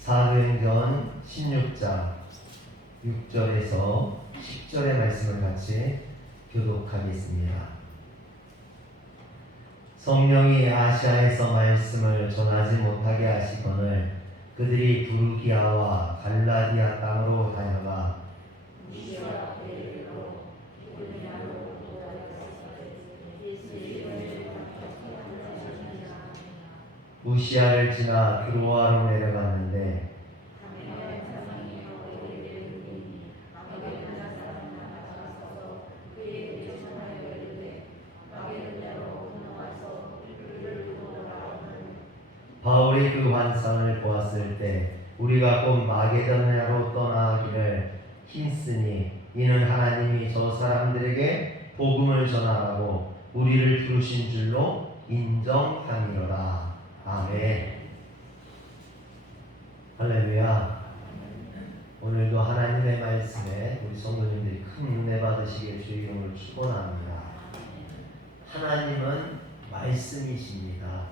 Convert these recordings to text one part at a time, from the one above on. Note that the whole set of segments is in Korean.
사도행전 16장 6절에서 10절의 말씀을 같이 교독하겠습니다. 성령이 아시아에서 말씀을 전하지 못하게 하시거늘 그들이 부르기아와 갈라디아 땅으로 다녀가 무시아를 지나 드로아로 내려갔는데 바울이 그 환상을 보았을 때 우리가 곧 마게도냐로 떠나기를 힘쓰니 이는 하나님이 저 사람들에게 복음을 전하라고 우리를 부르신 줄로 인정함이로라. 아멘. 할렐루야. 오늘도 하나님의 말씀에 우리 성도님들이 큰 은혜 받으시길 주의 이름으로 축원합니다. 하나님은 말씀이십니다.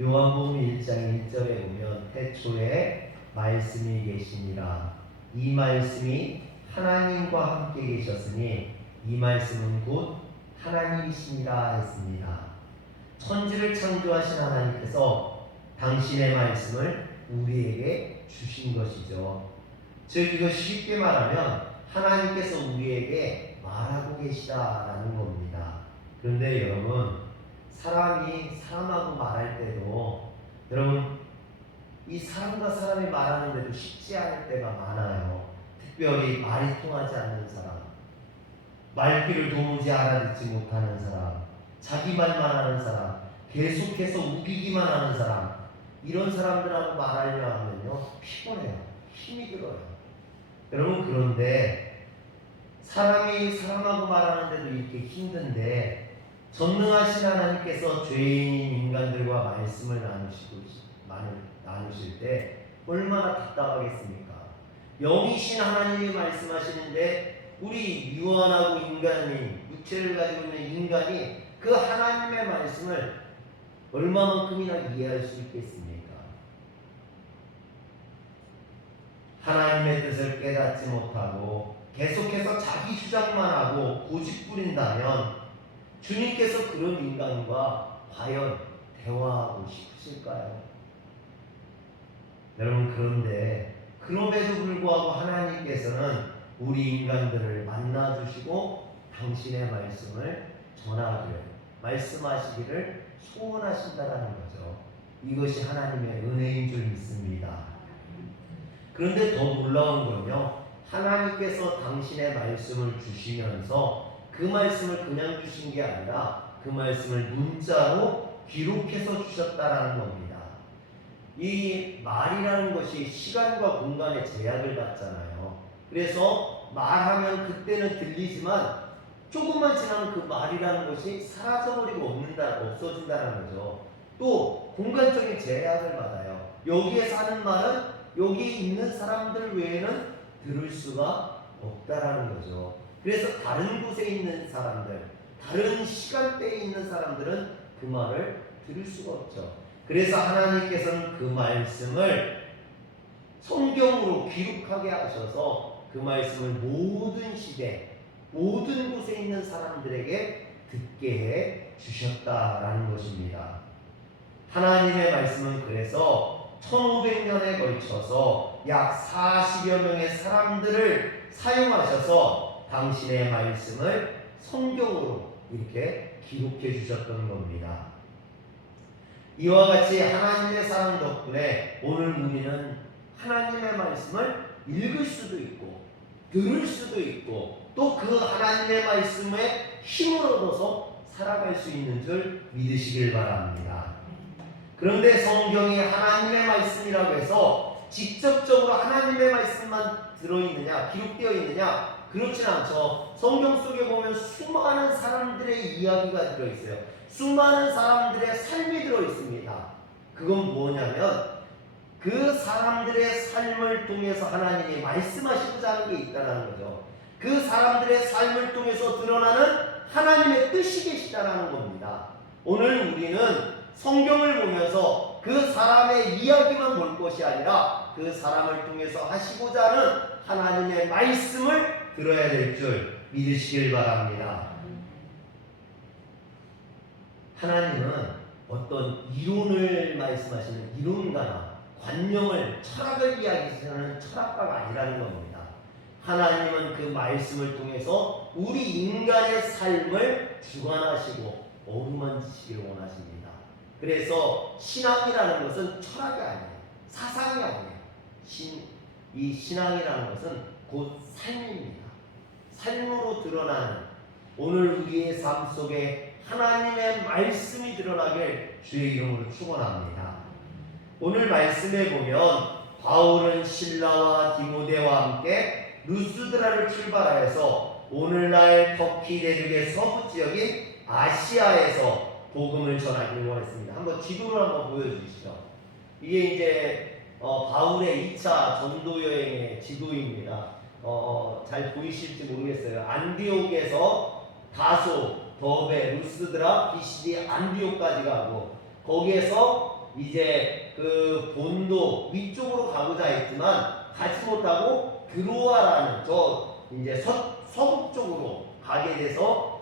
요한복음 1장 1절에 보면 태초에 말씀이 계시니라. 이 말씀이 하나님과 함께 계셨으니 이 말씀은 곧 하나님이시니라 했습니다. 천지를 창조하신 하나님께서 당신의 말씀을 우리에게 주신 것이죠. 즉 이것이 쉽게 말하면 하나님께서 우리에게 말하고 계시다라는 겁니다. 그런데 여러분, 사람이 사람하고 말할 때도 여러분 이 사람과 사람이 말하는데도 쉽지 않을 때가 많아요. 특별히 말이 통하지 않는 사람, 말귀를 도무지 알아듣지 못하는 사람, 자기 말만 하는 사람, 계속해서 우기기만 하는 사람, 이런 사람들하고 말하려 하면요 피곤해요. 힘이 들어요. 여러분, 그런데 사람이 사람하고 말하는데도 이렇게 힘든데 전능하신 하나님께서 죄인인 인간들과 말씀을 나누실 때 얼마나 답답하겠습니까? 영이신 하나님이 말씀하시는데 우리 유한하고 인간인, 육체를 가지고 있는 인간이 그 하나님의 말씀을 얼마만큼이나 이해할 수 있겠습니까? 하나님의 뜻을 깨닫지 못하고 계속해서 자기 주장만 하고 고집 부린다면 주님께서 그런 인간과 과연 대화하고 싶으실까요? 여러분, 그런데 그럼에도 불구하고 하나님께서는 우리 인간들을 만나주시고 당신의 말씀을 전하기를, 말씀하시기를 소원하신다라는 거죠. 이것이 하나님의 은혜인 줄 믿습니다. 그런데 더 놀라운 건요, 하나님께서 당신의 말씀을 주시면서 그 말씀을 그냥 주신 게 아니라 그 말씀을 문자로 기록해서 주셨다라는 겁니다. 이 말이라는 것이 시간과 공간의 제약을 받잖아요. 그래서 말하면 그때는 들리지만 조금만 지나면 그 말이라는 것이 사라져버리고 없어진다는 거죠. 또 공간적인 제약을 받아요. 여기에 사는 말은 여기 있는 사람들 외에는 들을 수가 없다라는 거죠. 그래서 다른 곳에 있는 사람들, 다른 시간대에 있는 사람들은 그 말을 들을 수가 없죠. 그래서 하나님께서는 그 말씀을 성경으로 기록하게 하셔서 그 말씀을 모든 시대, 모든 곳에 있는 사람들에게 듣게 해 주셨다라는 것입니다. 하나님의 말씀은 그래서 1500년에 걸쳐서 약 40여 명의 사람들을 사용하셔서 당신의 말씀을 성경으로 이렇게 기록해 주셨던 겁니다. 이와 같이 하나님의 사랑 덕분에 오늘 우리는 하나님의 말씀을 읽을 수도 있고 들을 수도 있고 또 그 하나님의 말씀에 힘을 얻어서 살아갈 수 있는 줄 믿으시길 바랍니다. 그런데 성경이 하나님의 말씀이라고 해서 직접적으로 하나님의 말씀만 들어있느냐, 기록되어 있느냐? 그렇진 않죠. 성경 속에 보면 수많은 사람들의 이야기가 들어있어요. 수많은 사람들의 삶이 들어있습니다. 그건 뭐냐면 그 사람들의 삶을 통해서 하나님이 말씀하시고자 하는 게 있다는 거죠. 그 사람들의 삶을 통해서 드러나는 하나님의 뜻이 계시다는 겁니다. 오늘 우리는 성경을 보면서 통해서 그 사람의 이야기만 볼 것이 아니라 그 사람을 통해서 하시고자 하는 하나님의 말씀을 들어야 될 줄 믿으시길 바랍니다. 하나님은 어떤 이론을 말씀하시는 이론가나 관념을, 철학을 이야기하시는 철학가가 아니라는 겁니다. 하나님은 그 말씀을 통해서 우리 인간의 삶을 주관하시고 어루만지시길 원하십니다. 그래서 신앙이라는 것은 철학이 아니에요. 사상이 아니에요. 이 신앙이라는 것은 곧 삶입니다. 삶으로 드러나는, 오늘 우리의 삶 속에 하나님의 말씀이 드러나길 주의 이름으로 축원합니다. 오늘 말씀에 보면 바울은 실라와 디모데와 함께 루스드라를 출발하여서 오늘날 터키 대륙의 서부 지역인 아시아에서 복음을 전하기를 원했습니다. 한번 지도를 한번 보여주시죠. 이게 이제 바울의 2차 전도 여행의 지도입니다. 잘 보이실지 모르겠어요. 안디옥에서 다소, 더베, 루스드라, 비시디, 안디옥까지 가고, 거기에서 이제 그 본도 위쪽으로 가고자 했지만 가지 못하고 드로아라는 저 이제 서북 쪽으로 가게 돼서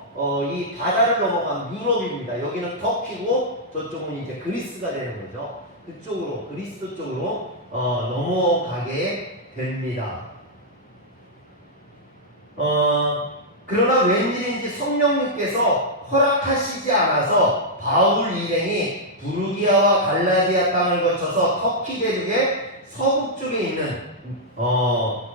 이 바다를 넘어간 유럽입니다. 여기는 터키고 저쪽은 이제 그리스가 되는 거죠. 그쪽으로, 그리스 쪽으로 넘어가게 됩니다. 그러나 웬일인지 성령님께서 허락하시지 않아서 바울 일행이 부르기아와 갈라디아 땅을 거쳐서 터키 대륙의 서북 쪽에 있는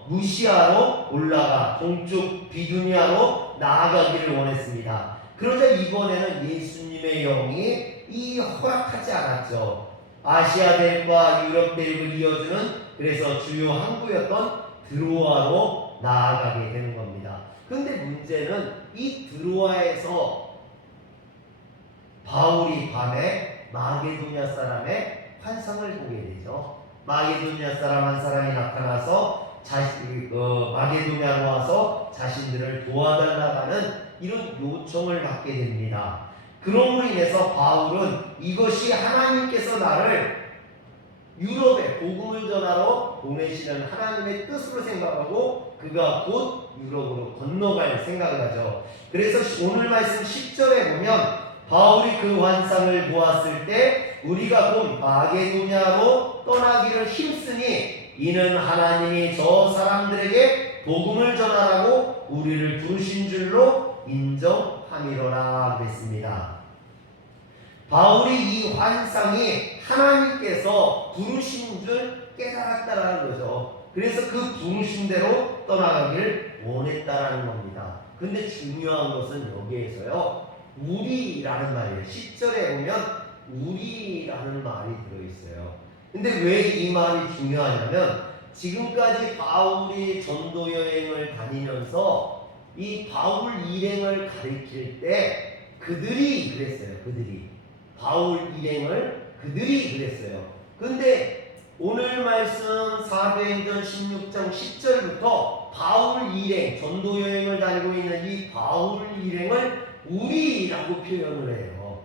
무시아로 올라가 동쪽 비두니아로 나아가기를 원했습니다. 그러자 이번에는 예수님의 영이 이 허락하지 않았죠. 아시아 대륙과 유럽 대륙을 이어주는, 그래서 주요 항구였던 드로아로 나아가게 되는 겁니다. 그런데 문제는 이 드로아에서 바울이 밤에 마게도냐 사람의 환상을 보게 되죠. 마게도냐 사람 한 사람이 나타나서 마게도냐로 와서 자신들을 도와달라는 이런 요청을 받게 됩니다. 그럼으로 인해서 바울은 이것이 하나님께서 나를 유럽에 복음을 전하러 보내시는 하나님의 뜻으로 생각하고 그가 곧 유럽으로 건너갈 생각을 하죠. 그래서 오늘 말씀 10절에 보면 바울이 그 환상을 보았을 때 우리가 곧 마게도냐로 떠나기를 힘쓰니 이는 하나님이 저 사람들에게 복음을 전하라고 우리를 부르신 줄로 인정함이로라 그랬습니다. 바울이 이 환상이 하나님께서 부르신 줄 깨달았다라는 거죠. 그래서 그 부르신 대로 떠나가기를 원했다라는 겁니다. 근데 중요한 것은 여기에서요, 우리라는 말이에요. 10절에 보면 우리라는 말이 들어있어요. 근데 왜 이 말이 중요하냐면 지금까지 바울이 전도 여행을 다니면서 이 바울 일행을 가르칠 때 그들이 그랬어요. 바울 일행을 그들이 그랬어요. 근데 오늘 말씀 사도행전 16장 10절부터 바울 일행, 전도 여행을 다니고 있는 이 바울 일행을 우리라고 표현을 해요.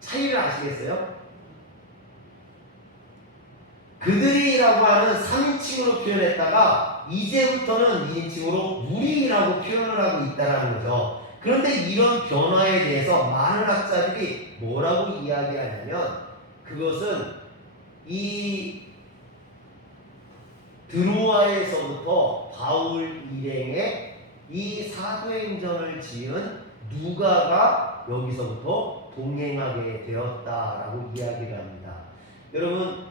차이를 아시겠어요? 그들이라고 하는 3인칭으로 표현했다가 이제부터는 2인칭으로 우리라고 표현을 하고 있다는 거죠. 그런데 이런 변화에 대해서 많은 학자들이 뭐라고 이야기하냐면 그것은 이 드로아에서부터 바울 일행의 이 사도행전을 지은 누가가 여기서부터 동행하게 되었다라고 이야기를 합니다. 여러분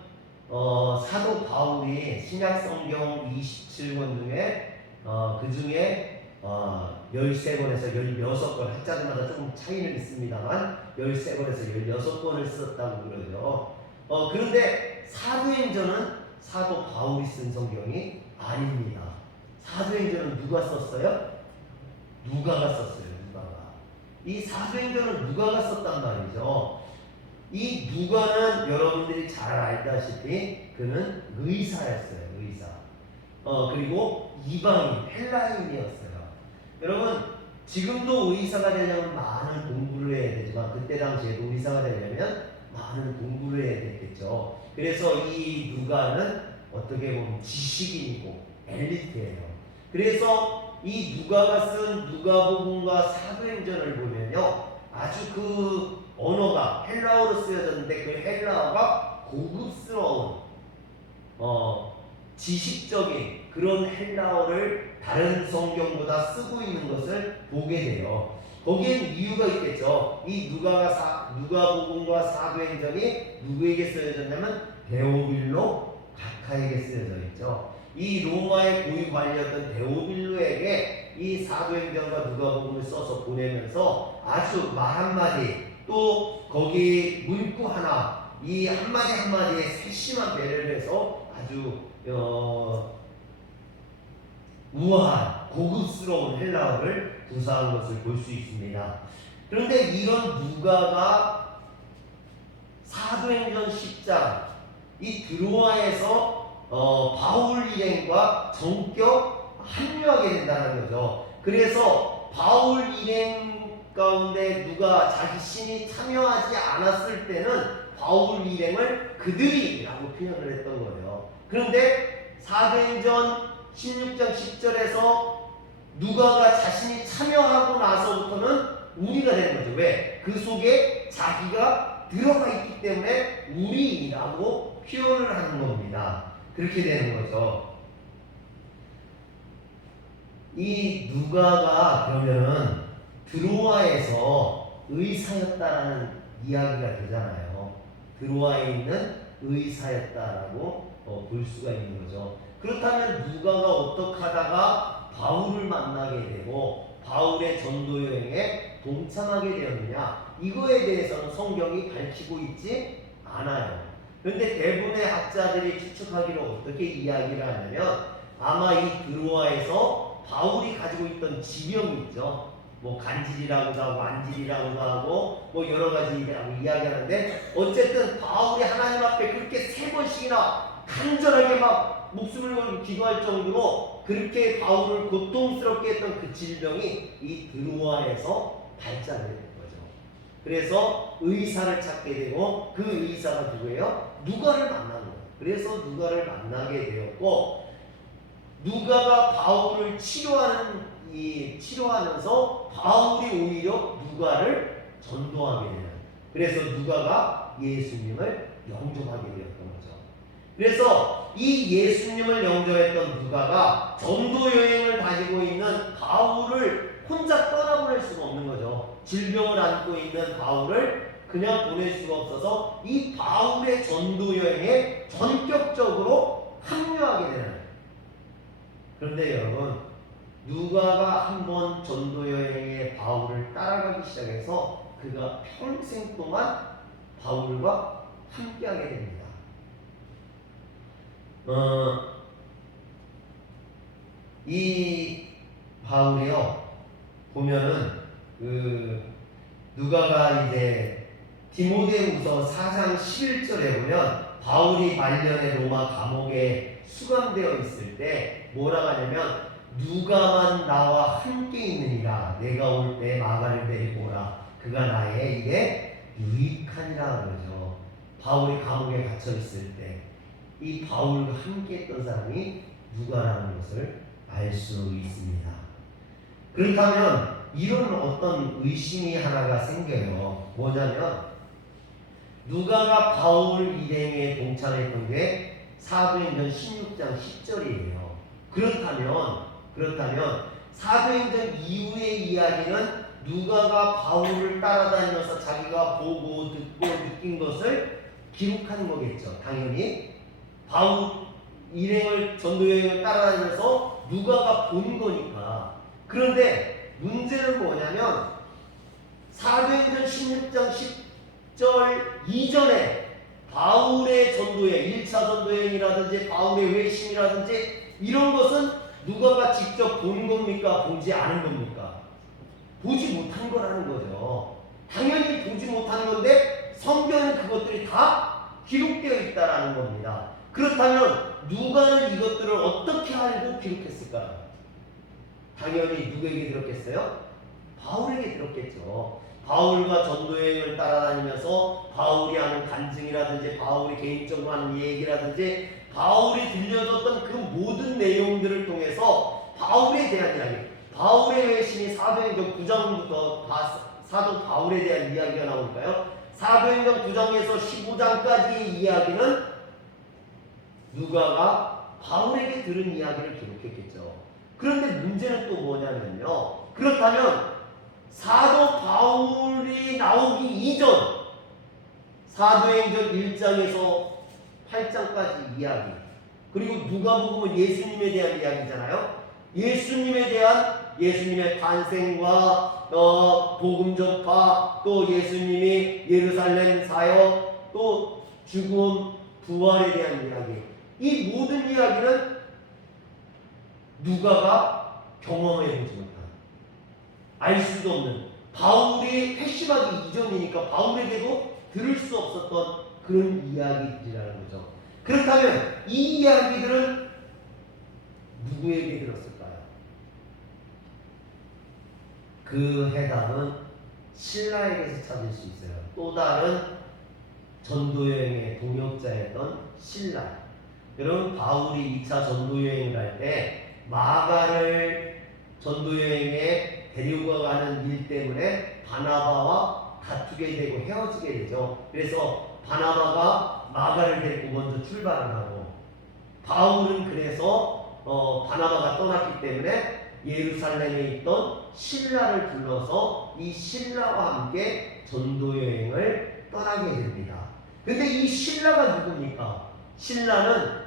사도 바울이 신약성경 27권 중에 그 중에 13권에서 16권, 학자들마다 조금 차이는 있습니다만 13권에서 16권을 썼다고 그러죠. 그런데 사도행전은 사도 바울이 쓴 성경이 아닙니다. 사도행전은 누가 썼어요? 누가가 썼어요. 이 사도행전을 누가가 썼단 말이죠. 이 누가는 여러분들이 잘 알다시피 그는 의사였어요. 의사. 그리고 이방인, 헬라인이었어요. 여러분 지금도 의사가 되려면 많은 공부를 해야 되지만 그때 당시에도 의사가 되려면 많은 공부를 해야 되겠죠. 그래서 이 누가는 어떻게 보면 지식인이고 엘리트예요. 그래서 이 누가가 쓴 누가복음과 사도행전을 보면요, 아주 그 언어가 헬라어로 쓰여졌는데 그 헬라어가 고급스러운 지식적인 그런 헬라어를 다른 성경보다 쓰고 있는 것을 보게 돼요. 거기엔 이유가 있겠죠. 이 누가복음과 사도행전이 누구에게 쓰여졌냐면 데오빌로 각하에게 쓰여져 있죠. 이 로마의 고위 관리였던 데오빌로에게 이 사도행전과 누가복음을 써서 보내면서 아주 말 한마디, 또 거기 문구 하나, 이 한마디 한마디에 세심한 배려를 해서 아주 우아한 고급스러운 헬라어를 구사한 것을 볼 수 있습니다. 그런데 이런 누가가 사도행전 10장 이 드로아에서 바울 일행과 전격 합류하게 된다는 거죠. 그래서 바울 일행 가운데 누가 자신이 참여하지 않았을 때는 바울 일행을 그들이라고 표현을 했던 거예요. 그런데 사도행전 16장 10절에서 누가가 자신이 참여하고 나서부터는 우리가 되는 거죠. 왜? 그 속에 자기가 들어가 있기 때문에 우리라고 표현을 하는 겁니다. 그렇게 되는 거죠. 이 누가가 그러면은 드로아에서 의사였다라는 이야기가 되잖아요. 드로아에 있는 의사였다라고 볼 수가 있는 거죠. 그렇다면 누가가 어떻게 하다가 바울을 만나게 되고 바울의 전도 여행에 동참하게 되었느냐, 이거에 대해서는 성경이 밝히고 있지 않아요. 그런데 대부분의 학자들이 추측하기로 어떻게 이야기를 하냐면 아마 이 드로아에서 바울이 가지고 있던 지병이 있죠. 뭐 간질이라고도 하고 완질이라고도 하고 뭐 여러 가지라고 이야기하는데, 어쨌든 바울이 하나님 앞에 그렇게 3번씩이나 간절하게 막 목숨을 걸고 기도할 정도로 그렇게 바울을 고통스럽게 했던 그 질병이 이 드로아에서 발작을 된 거죠. 그래서 의사를 찾게 되고 그 의사가 누구예요? 누가를 만난 거예요. 그래서 누가를 만나게 되었고, 누가가 바울을 치료하면서 바울이 오히려 누가를 전도하게 되는, 그래서 누가가 예수님을 영접하게 되었던 거죠. 그래서 이 예수님을 영접했던 누가가 전도 여행을 다니고 있는 바울을 혼자 떠나보낼 수가 없는 거죠. 질병을 안고 있는 바울을 그냥 보낼 수가 없어서 이 바울의 전도 여행에 전격적으로 합류하게 되는. 그런데 여러분, 누가가 한번 전도 여행에 바울을 따라가기 시작해서 그가 평생 동안 바울과 함께하게 됩니다. 이 바울이요, 보면은 누가가 이제 디모데후서 4장 11절에 보면 바울이 말년에 로마 감옥에 수감되어 있을 때 뭐라고 하냐면 누가만 나와 함께 있느니라, 내가 올 때 마가를 데리고 오라, 그가 나의 일에 유익하니라 그러죠. 바울이 감옥에 갇혀 있을 때 이 바울과 함께 했던 사람이 누가라는 것을 알 수 있습니다. 그렇다면 이런 어떤 의심이 하나가 생겨요. 뭐냐면 누가가 바울 일행에 동참했던 게 사도행전 16장 10절이에요. 그렇다면 사도행전 이후의 이야기는 누가가 바울을 따라다니면서 자기가 보고 듣고 느낀 것을 기록한 거겠죠. 당연히 바울 일행을 전도 여행을 따라다니면서 누가가 본 거니까. 그런데 문제는 뭐냐면 사도행전 16장 10절 이전에 바울의 전도여행, 1차 전도여행이라든지 바울의 회심이라든지 이런 것은 누가가 직접 본 겁니까? 보지 않은 겁니까? 보지 못한 거라는 거죠. 당연히 보지 못한 건데 성경은 그것들이 다 기록되어 있다라는 겁니다. 그렇다면 누가는 이것들을 어떻게 알고 기록했을까요? 당연히 누구에게 들었겠어요? 바울에게 들었겠죠. 바울과 전도여행을 따라다니면서 바울이 하는 간증이라든지 바울이 개인적으로 하는 얘기라든지 바울이 들려줬던 그 모든 내용들을 통해서 바울에 대한 이야기, 바울의 외신이 사도행전 9장부터 사도 바울에 대한 이야기가 나올까요? 사도행전 9장에서 15장까지의 이야기는 누가가 바울에게 들은 이야기를 기록했겠죠. 그런데 문제는 또 뭐냐면요. 그렇다면 사도 바울이 나오기 이전 사도행전 1장에서 8장까지 이야기, 그리고 누가복음은 예수님에 대한 이야기잖아요. 예수님의 탄생과 복음 전파, 또 예수님이 예루살렘 사역, 또 죽음, 부활에 대한 이야기, 이 모든 이야기는 누가가 경험해보지 못한, 알 수도 없는, 바울이 회심하기 이전이니까 바울에게도 들을 수 없었던 그런 이야기들이라는 거죠. 그렇다면 이 이야기들은 누구에게 들었을까요? 그 해답은 신라에게서 찾을 수 있어요. 또 다른 전도여행의 동역자였던 신라. 여러분, 바울이 2차 전도여행을 할 때 마가를 전도여행에 데리고 가는 일 때문에 바나바와 다투게 되고 헤어지게 되죠. 그래서 바나바가 마가를 데리고 먼저 출발을 하고, 바울은 그래서 바나바가 떠났기 때문에 예루살렘에 있던 신라를 불러서 이 신라와 함께 전도여행을 떠나게 됩니다. 근데 이 신라가 누굽니까? 신라는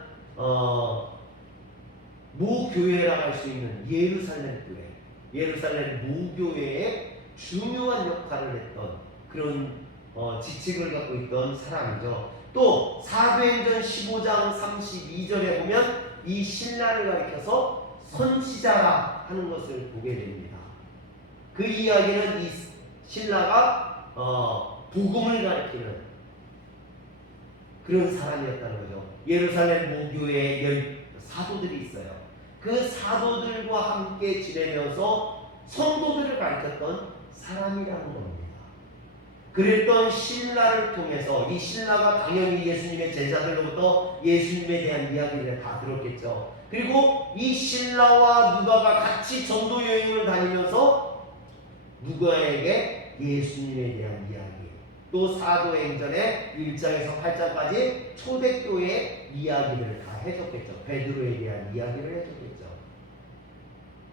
모교회라고 할 수 있는 예루살렘 교회, 예루살렘 모교회에 중요한 역할을 했던 그런 지식을 갖고 있던 사람이죠. 또 사도행전 15장 32절에 보면 이 신라를 가리켜서 선지자라 하는 것을 보게 됩니다. 그 이야기는 이 신라가 복음을 가리키는 그런 사람이었다는 거죠. 예루살렘 모교회에 사도들이 있어요. 그 사도들과 함께 지내면서 성도들을 가르쳤던 사람이라는 겁니다. 그랬던 신라를 통해서, 이 신라가 당연히 예수님의 제자들로부터 예수님에 대한 이야기를 다 들었겠죠. 그리고 이 신라와 누가가 같이 전도 여행을 다니면서 누가에게 예수님에 대한 이야기, 또 사도행전의 1장에서 8장까지 초대교회의 이야기를 다 해줬겠죠. 베드로에 대한 이야기를 해줬겠죠.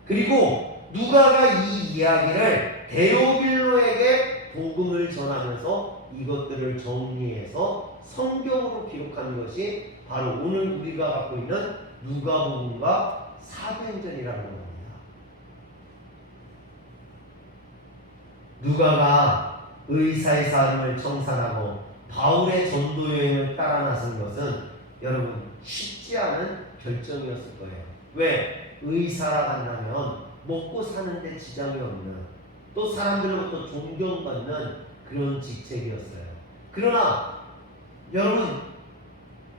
그리고 누가가 이 이야기를 데오빌로에게 복음을 전하면서 이것들을 정리해서 성경으로 기록한 것이 바로 오늘 우리가 갖고 있는 누가복음과 사도행전이라는 겁니다. 누가가 의사의 삶을 청산하고 바울의 전도 여행을 따라 나선 것은 여러분 쉽지 않은 결정이었을 거예요. 왜? 의사라 한다면 먹고 사는데 지장이 없는, 또 사람들로부터 존경받는 그런 직책이었어요. 그러나 여러분,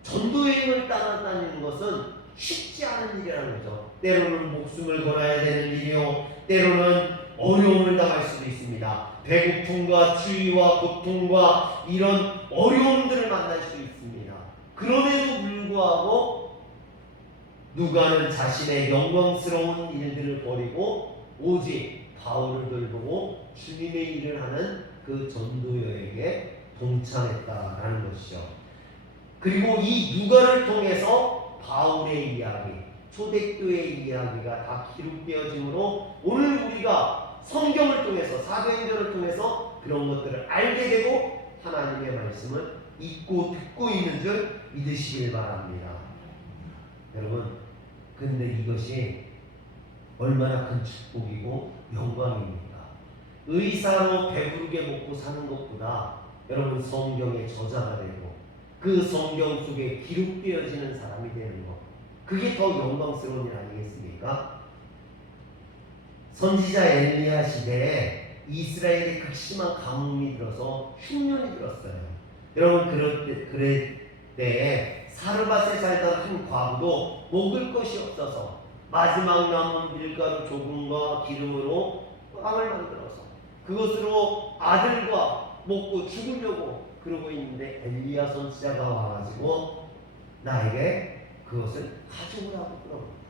전도여행을 따라다니는 것은 쉽지 않은 일이라는 거죠. 때로는 목숨을 걸어야 되는 일이요, 때로는 어려움을 당할 수도 있습니다. 배고픔과 추위와 고통과 이런 어려움들을 만날 수 있습니다. 그럼에도 불구하고 누가는 자신의 영광스러운 일들을 버리고 오직 바울을 돌보고 주님의 일을 하는 그 전도여행에 동참했다라는 것이죠. 그리고 이 누가를 통해서 바울의 이야기, 초대교회의 이야기가 다 기록되어지므로 오늘 우리가 성경을 통해서, 사도행전을 통해서 그런 것들을 알게 되고 하나님의 말씀을 읽고 듣고 있는 줄 믿으시길 바랍니다. 여러분, 근데 이것이 얼마나 큰 축복이고 영광입니까? 의사로 배부르게 먹고 사는 것보다 여러분 성경의 저자가 되고 그 성경 속에 기록되어지는 사람이 되는 것, 그게 더 영광스러운 일 아니겠습니까? 선지자 엘리야 시대에 이스라엘에 극심한 가뭄이 들어서 흉년이 들었어요. 여러분, 그럴 때에 사르밧에 살던 한 과부도 먹을 것이 없어서 마지막 남은 밀가루 조금과 기름으로 빵을 만들어서 그것으로 아들과 먹고 죽으려고 그러고 있는데 엘리야 선지자가 와가지고 나에게 그것을 가져오라고 그럽니다.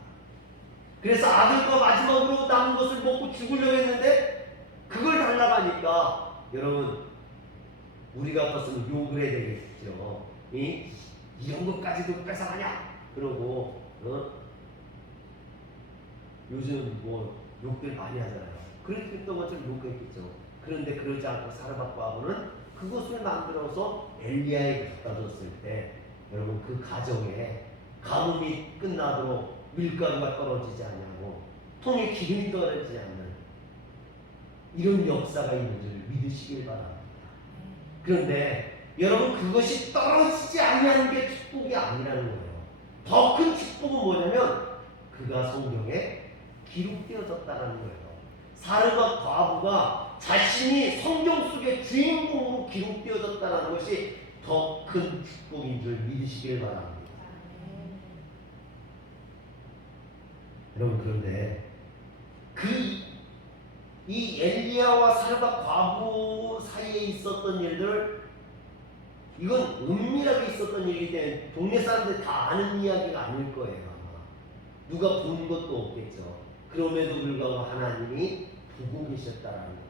그래서 아들과 마지막으로 남은 것을 먹고 죽으려고 했는데 그걸 달라고 하니까 여러분 우리 같았으면 욕을 해야 되겠죠. 이런 것까지도 뺏어가냐? 그러고 요즘 뭐 욕들 많이 하잖아요. 그랬던 것처럼 욕했겠죠. 그런데 그러지 않고 사르밧과부는 그것을 만들어서 엘리야에게 갖다 줬을 때 여러분 그 가정에 가뭄이 끝나도록 밀가루가 떨어지지 않냐고 통에 기름이 떨어지지 않는 이런 역사가 있는 줄 믿으시길 바랍니다. 그런데 여러분 그것이 떨어지지 않냐는 게 축복이 아니라는 거예요. 더 큰 축복은 뭐냐면 그가 성경에 기록되어졌다는 거예요. 사르밧 과부가 자신이 성경 속의 주인공으로 기록되어졌다는 것이 더 큰 축복인 줄 믿으시길 바랍니다. 여러분 그런데 이 엘리야와 사르밧 과부 사이에 있었던 일들 이건 은밀하게 있었던 일이기 때문에 동네 사람들이 다 아는 이야기가 아닐 거예요. 아마 누가 본 것도 없겠죠. 그럼에도 불구하고 하나님이 보고 계셨다라는 겁니다.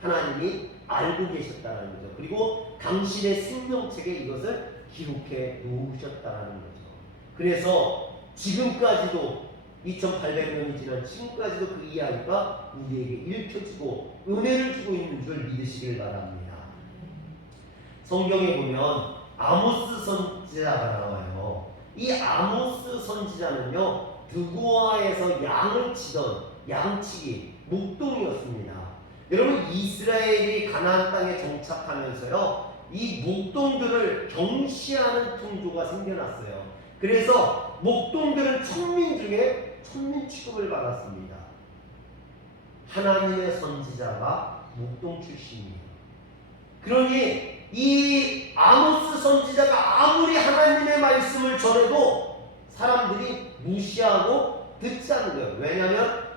하나님이 알고 계셨다라는 거죠. 그리고 당신의 생명책에 이것을 기록해 놓으셨다라는 거죠. 그래서 지금까지도 2800년이 지난 지금까지도 그 이야기가 우리에게 읽혀지고 은혜를 주고 있는 줄 믿으시길 바랍니다. 성경에 보면 아모스 선지자가 나와요. 이 아모스 선지자는요 드고아에서 양을 치던 양치기 목동이었습니다. 여러분 이스라엘이 가나안 땅에 정착하면서요 이 목동들을 경시하는 풍조가 생겨났어요. 그래서 목동들은 천민 중에 천민 취급을 받았습니다. 하나님의 선지자가 목동 출신이에요. 그러니 이 아모스 선지자가 아무리 하나님의 말씀을 전해도 사람들이 무시하고 듣지 않는 거예요. 왜냐하면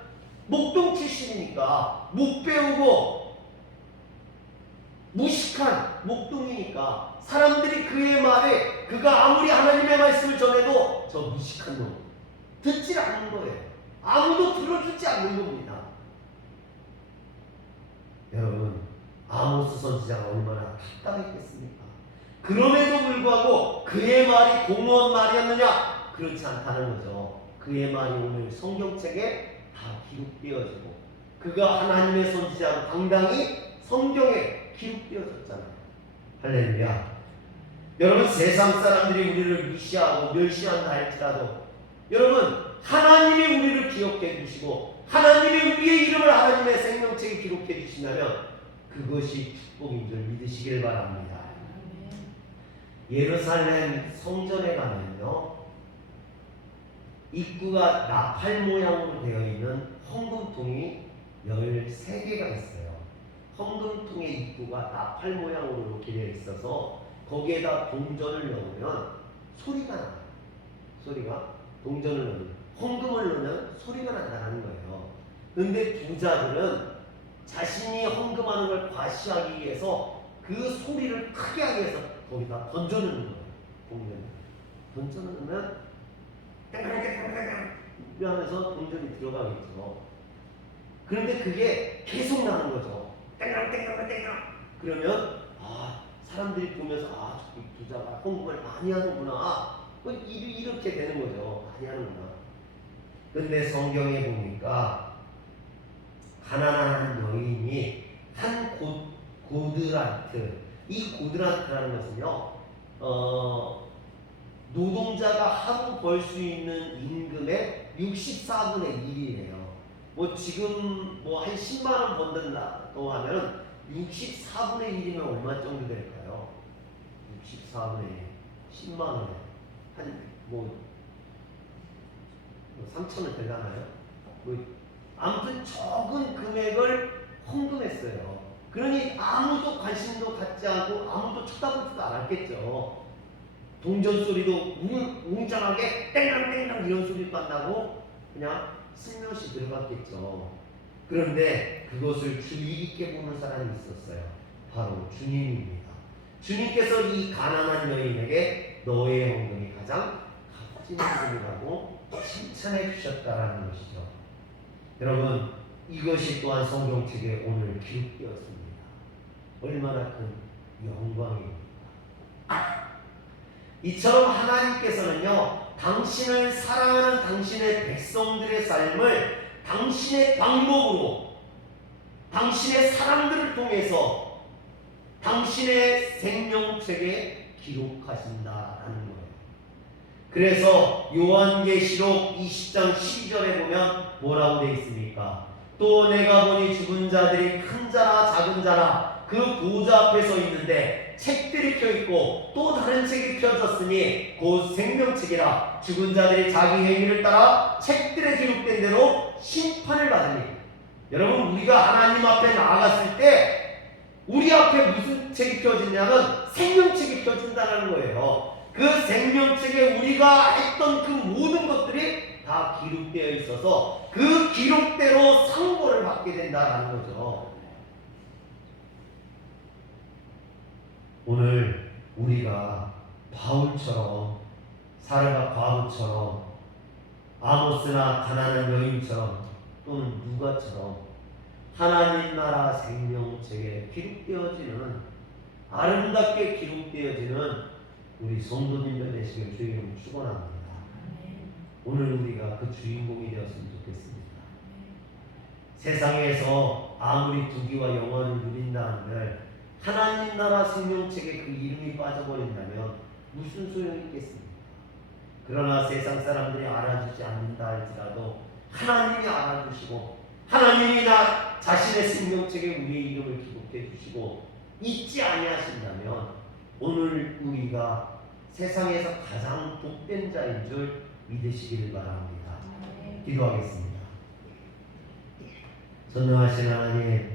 목동 출신이니까 못 배우고 무식한 목동이니까 사람들이 그의 말에 그가 아무리 하나님의 말씀을 전해도 저 무식한 놈 듣지 않는 거예요. 아무도 들어주지 않는 겁니다. 여러분 아모스 선지자가 얼마나 답답했겠습니까? 그럼에도 불구하고 그의 말이 공허한 말이었느냐? 그렇지 않다는 거죠. 그의 말이 오늘 성경책에 다 기록되어지고 그가 하나님의 선지자로 당당히 성경에 기록되어졌잖아요. 할렐루야. 여러분 세상 사람들이 우리를 무시하고 멸시한다 할지라도 여러분 하나님이 우리를 기억해 주시고 하나님이 우리의 이름을 하나님의 생명책에 기록해 주신다면 그것이 축복인 줄 믿으시길 바랍니다. 예루살렘 성전에 가면요 입구가 나팔 모양으로 되어 있는 헌금통이 13개가 있어요. 헌금통의 입구가 나팔 모양으로 이렇게 되어 있어서 거기에다 동전을 넣으면 소리가 나요. 소리가 동전을 넣으면 헌금을 넣으면 소리가 난다는 거예요. 그런데 부자들은 자신이 헌금하는 걸 과시하기 위해서 그 소리를 크게 하기 위해서 거기다 던져놓는 거예요. 동전을 던져놓으면 땡땡땡땡땡 하면서 동전이 들어가겠죠. 그런데 그게 계속 나는 거죠. 땡땡땡땡땡 그러면 사람들이 보면서 저 부자가 헌금을 많이 하는구나. 이렇게 되는 거죠. 많이 하는구나. 그런데 성경에 보니까 가난한 여인이 한 고드란트, 이 고드란트라는 것은요 노동자가 하루 벌 수 있는 임금의 64분의 1이래요. 뭐 지금 뭐 한 10만 원 번다고 하면 64분의 1이면 얼마 정도 될까요? 64분의 1, 10만 원에 한 3,000원 되잖아요. 아무튼 적은 금액을 헌금했어요. 그러니 아무도 관심도 갖지 않고 아무도 쳐다보지도 않았겠죠. 동전 소리도 웅장하게 땡랑땡랑 이런 소리도 안 나고 그냥 슬며시 들어갔겠죠. 그런데 그것을 주의 깊게 보는 사람이 있었어요. 바로 주님입니다. 주님께서 이 가난한 여인에게 너의 헌금이 가장 값진 헌금이라고 칭찬해 주셨다라는 것이죠. 여러분, 이것이 또한 성경책에 오늘 기록되었습니다. 얼마나 큰 영광입니다. 이처럼 하나님께서는요, 당신을 사랑하는 당신의 백성들의 삶을 당신의 방법으로, 당신의 사람들을 통해서 당신의 생명책에 기록하신다라는 거예요. 그래서 요한계시록 20장 12절에 보면 뭐라고 되어 있습니까? 또 내가 보니 죽은 자들이 큰 자나 작은 자나 그 보좌 앞에 서 있는데 책들이 펴있고 또 다른 책이 펴졌으니 곧 생명책이라 죽은 자들이 자기 행위를 따라 책들에 기록된 대로 심판을 받으니. 여러분, 우리가 하나님 앞에 나아갔을 때 우리 앞에 무슨 책이 펴지냐면 생명책이 펴진다는 거예요. 그 생명책에 우리가 했던 그 모든 것들이 다 기록되어 있어서 그 기록대로 상고를 받게 된다는 거죠. 오늘 우리가 바울처럼, 사르밧 과부처럼, 아모스나 가난한 여인처럼, 또는 누가처럼 하나님 나라 생명책에 기록되어지는, 아름답게 기록되어지는 우리 성도님들 되시길 주의 이름으로 축원합니다. 오늘 우리가 그 주인공이 되었으면 좋겠습니다. 세상에서 아무리 부귀와 영화를 누린다 한들 하나님 나라 생명책에 그 이름이 빠져버린다면 무슨 소용이 있겠습니까? 그러나 세상 사람들이 알아주지 않는다 할지라도 하나님이 알아주시고 하나님이 나 자신의 생명책에 우리의 이름을 기록해 주시고 잊지 아니하신다면 오늘 우리가 세상에서 가장 복된 자인 줄 믿으시기를 바랍니다. 기도하겠습니다. 선명하신 하나님,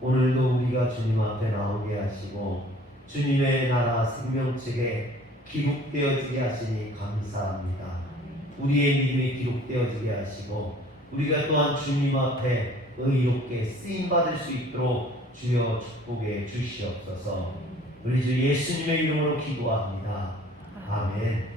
오늘도 우리가 주님 앞에 나오게 하시고 주님의 나라 생명책에 기록되어지게 하시니 감사합니다. 우리의 믿음이 기록되어지게 하시고 우리가 또한 주님 앞에 의롭게 쓰임받을 수 있도록 주여 축복해 주시옵소서. 우리 주 예수님의 이름으로 기도합니다. 아멘.